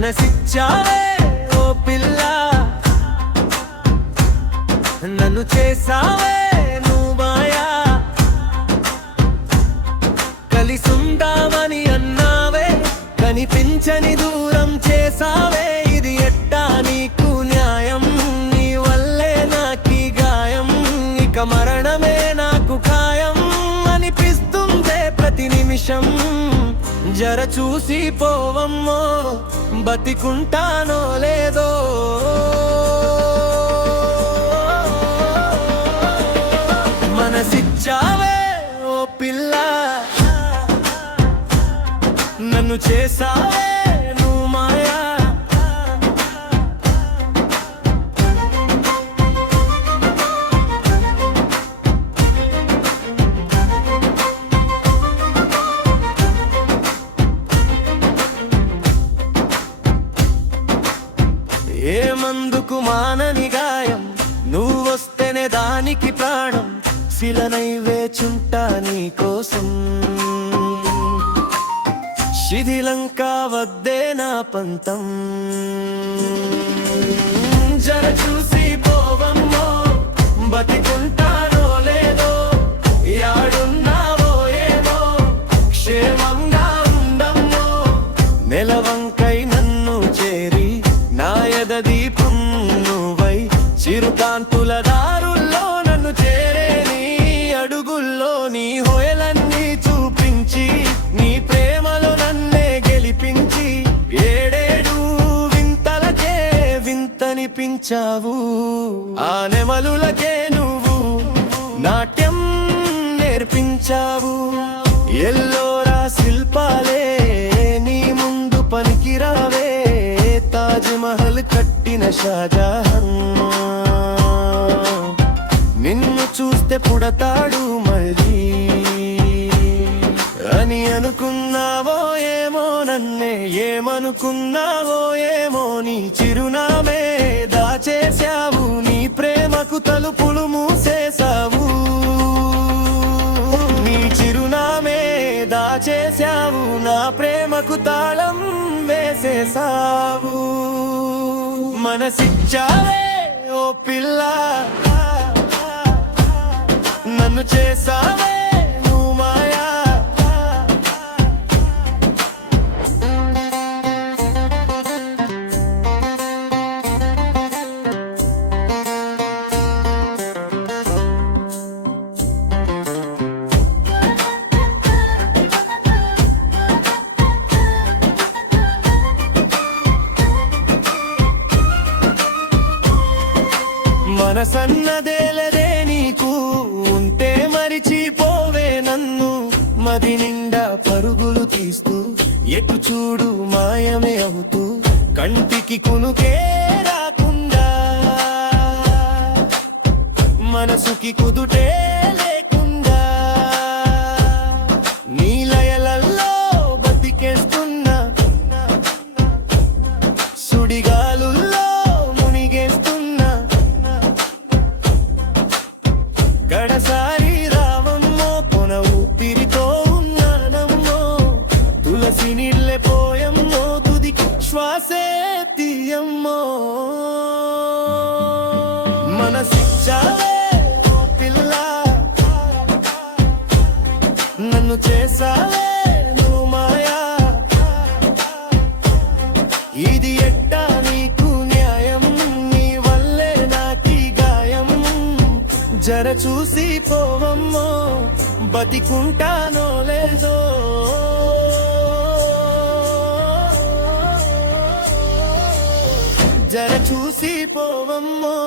మనసిచ్చావే ఓ పిల్ల, నన్ను చేసావే నువ్వు మాయా. కలిసుందామని అన్నావే, కనిపించని దూరం చేసావే. ఇది ఎట్టా నీకు న్యాయం? నీ వల్లే నాకీ గాయం, ఇక మరణమే నాకు ఖాయం అనిపిస్తుందే ప్రతి నిమిషం. జర చూసి పోవమ్మో, బతికుంటానో లేదో. మనసిచ్చావే ఓ పిల్ల, నన్ను చేసావే నువ్వు మాయా. ఏ మందుకు మానని గాయం, నువ్వొస్తేనే దానికి ప్రాణం. శిలనై వేచుంటా నీ కోసం, శిథిలంకా వద్దే నా పంతం. జర చూసి పోవమ్మో, బతికుంటానో లేదో. యాడున్నావో ఏమో, క్షేమంగా ఉండమ్మో. నెలవంకై నన్ను చేరి నా ఎద దీపం నువ్వై, చిరుకాంతుల దారుల్లో నన్ను చేరే నీ అడుగుల్లో. నీ హోయలన్నీ చూపించి, నీ ప్రేమలో నన్నే గెలిపించి, ఏడేడు వింతలకే వింతనిపించావు. ఆ నెమలులకే నువ్వు నాట్యం నేర్పించావు. ఎల్లోరా శిల్పాలే నీ ముందు పనికిరావే. తాజ్ మహల్ కట్టిన షాజహాన్ నిన్ను చూస్తే పుడతాడు మళ్ళీ అని అనుకున్నావో ఏమో. నన్నే ఏమనుకున్నావో ఏమో. నీ చిరునామే దాచేశావు, నీ ప్రేమకు తలుపులు మూసేశావు. నీ చిరునామే దాచేశావు, నా ప్రేమకు తాళం వేసేశావు. మనసిచ్చావే ఓ పిల్ల, నన్ను చేసావే నువ్వు మాయా. మనసన్నదేలదే నీకు, ఉంటే మరిచిపోవే నన్ను. మది నిండా పరుగులు తీస్తూ, ఎటు చూడు మాయమే అవుతూ, కంటికి కునుకే రాకుండా, మనసుకి కుదుటే లేకుండా, నీలయలల్లో బతికేస్తున్నా, సుడిగాలుల్లో మునిగేస్తున్నా. గడసారి రావమ్మో, కొన ఊపిరితో ఉన్నానమ్మో. తులసి నీళ్ళే పోయమ్మో, తుది శ్వాసే తీయమ్మో. మనసిచ్చావే ఓ పిల్ల, నన్ను చేసావే నువ్వు మాయా. ఇది ఎట్టా నీకు న్యాయం? నీ వల్లే నాకీ గాయం. జర చూసి పోవమ్మో, బతికుంటానో లేదో. జర చూసి పోవమ్మో,